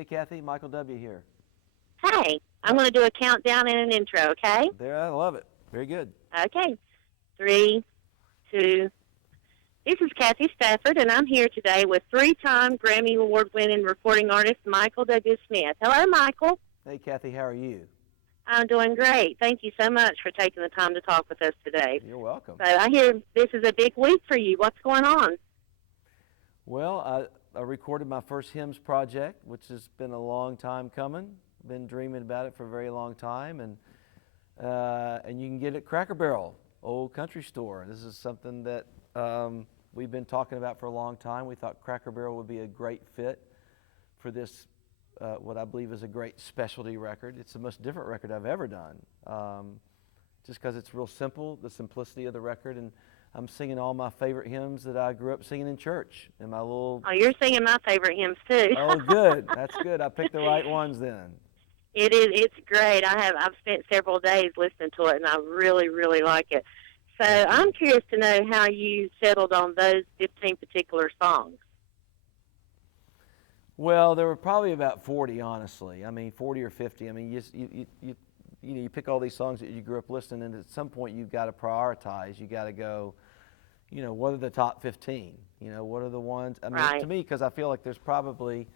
Hey, Kathy, Michael W. here. Hey, I'm going to do a countdown and an intro, okay? There, I love it. Very good. Okay. Three, two. This is Kathy Stafford, and I'm here today with three-time Grammy Award-winning recording artist Michael W. Smith. Hello, Michael. Hey, Kathy, how are you? I'm doing great. Thank you so much for taking the time to talk with us today. You're welcome. So I hear this is a big week for you. What's going on? Well, I recorded my first hymns project, which has been a long time coming. Been dreaming about it for a very long time, and you can get it at Cracker Barrel, old country store. This is something that we've been talking about for a long time. We thought Cracker Barrel would be a great fit for this, what I believe is a great specialty record. It's the most different record I've ever done, just because it's real simple, the simplicity of the record, and I'm singing all my favorite hymns that I grew up singing in church in my little. Oh, you're singing my favorite hymns too. Oh, good. That's good. I picked the right ones then. It is. It's great. I've spent several days listening to it, and I really, really like it. So I'm curious to know how you settled on those 15 particular songs. Well, there were probably about 40, honestly. I mean, 40 or 50. I mean, you pick all these songs that you grew up listening, and at some point you've got to prioritize. You got to go, what are the top 15? What are the ones? I mean, Right. to me, because I feel like there's probably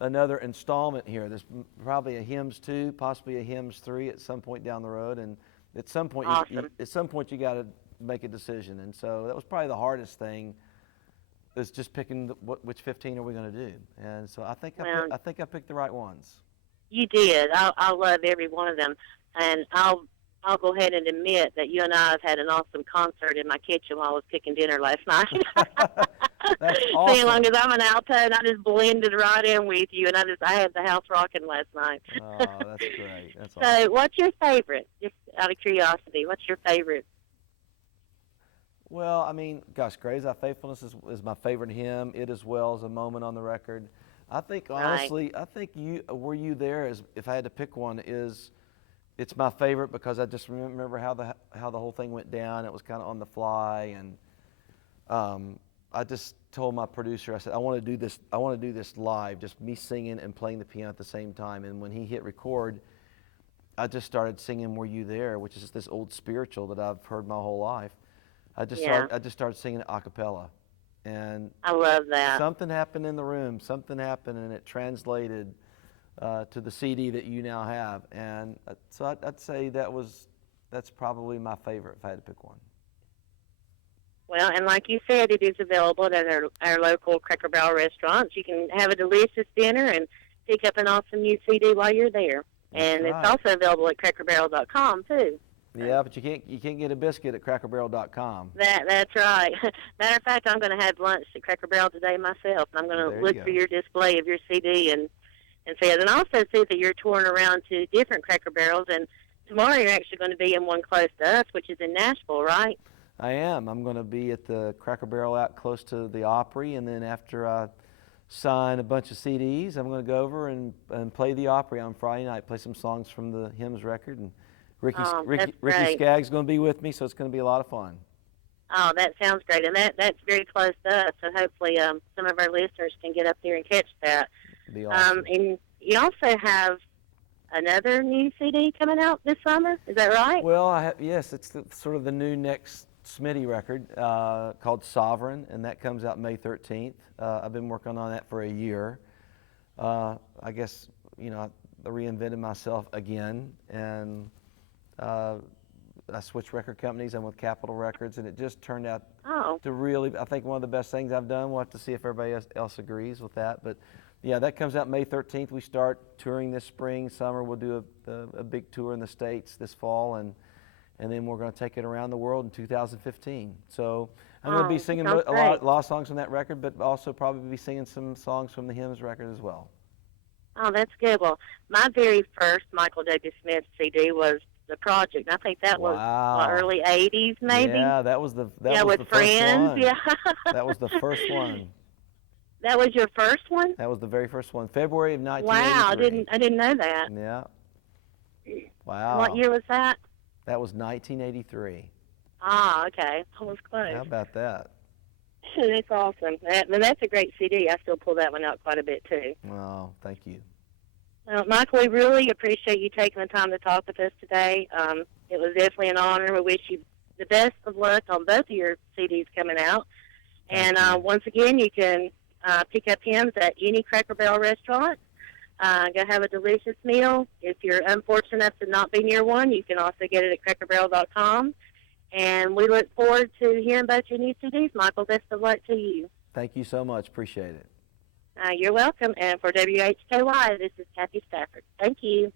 another installment here. There's probably a hymns 2, possibly a hymns 3 at some point down the road, and at some point, Awesome. you got to make a decision. And so that was probably the hardest thing, is just picking which 15 are we going to do. And so I think Well, I think I picked the right ones. you did. I love every one of them, and I'll go ahead and admit that you and I have had an awesome concert in my kitchen while I was cooking dinner last night. That's Singing awesome. along as I'm an alto, and I just blended right in with you, and I had the house rocking last night. Oh, that's great. That's awesome. So, what's your favorite? Just out of curiosity, what's your favorite? Well, I mean, gosh, Grace, Thy Faithfulness is my favorite hymn. It as well as a moment on the record. I think, Right. honestly, Were You There, is, if I had to pick one, it's my favorite because I just remember how the whole thing went down. It was kind of on the fly, and I just told my producer, I said, I want to do this live, just me singing and playing the piano at the same time. And when he hit record, I just started singing Were You There, which is this old spiritual that I've heard my whole life. Yeah, I just started singing it a cappella, and I love that. something happened in the room. Something happened, and it translated to the CD that you now have. And so I'd say that's probably my favorite if I had to pick one. Well, and like you said, it is available at our local Cracker Barrel restaurants. You can have a delicious dinner and pick up an awesome new CD while you're there. That's And it's right. also available at crackerbarrel.com too. Yeah, but you can't get a biscuit at crackerbarrel.com. That's right. Matter of fact, I'm going to have lunch at Cracker Barrel today myself, and I'm going There to you look for go. your display of your CD and see it. And also see that you're touring around to different Cracker Barrels. And tomorrow you're actually going to be in one close to us, which is in Nashville, right? I am. I'm going to be at the Cracker Barrel out close to the Opry, and then after I sign a bunch of CDs, I'm going to go over and play the Opry on Friday night, play some songs from the hymns record, and That's Ricky great. Skaggs going to be with me, so it's going to be a lot of fun. Oh, that sounds great, and that's very close to us. So hopefully, some of our listeners can get up there and catch that. It'll be awesome. And you also have another new CD coming out this summer. Is that right? Well, yes, it's sort of the new next Smitty record called Sovereign, and that comes out May 13th. I've been working on that for a year. I guess, I reinvented myself again, and I switched record companies. I'm with Capitol Records, and it just turned out Oh, to really, I think, one of the best things I've done. We'll have to see if everybody else agrees with that. But yeah, that comes out May 13th. We start touring this spring, summer. We'll do a big tour in the States this fall, and then we're going to take it around the world in 2015. So I'm going to be that singing sounds a great. lot of songs on that record, but also probably be singing some songs from the hymns record as well. Oh, that's good. Well, my very first Michael W. Smith CD was The Project. I think that was Wow. early '80s, maybe. Yeah, that was Yeah, with the first friends. one. Yeah. That was the first one. That was your first one? That was the very first one, February of Wow, 1983. I didn't know that. Yeah. And what Wow. year was that? That was 1983. Ah, okay. I was close. How about that? It's awesome. And that's a great CD. I still pull that one out quite a bit, too. Oh, thank you. Michael, we really appreciate you taking the time to talk with us today. It was definitely an honor. We wish you the best of luck on both of your CDs coming out. Thank And you. once again, you can pick up hymns at any Cracker Barrel restaurant. Go have a delicious meal. If you're unfortunate enough to not be near one, you can also get it at crackerbarrel.com. And we look forward to hearing about your new CDs, Michael. Best of luck to you. Thank you so much. Appreciate it. You're welcome. And for WHKY, this is Kathy Stafford. Thank you.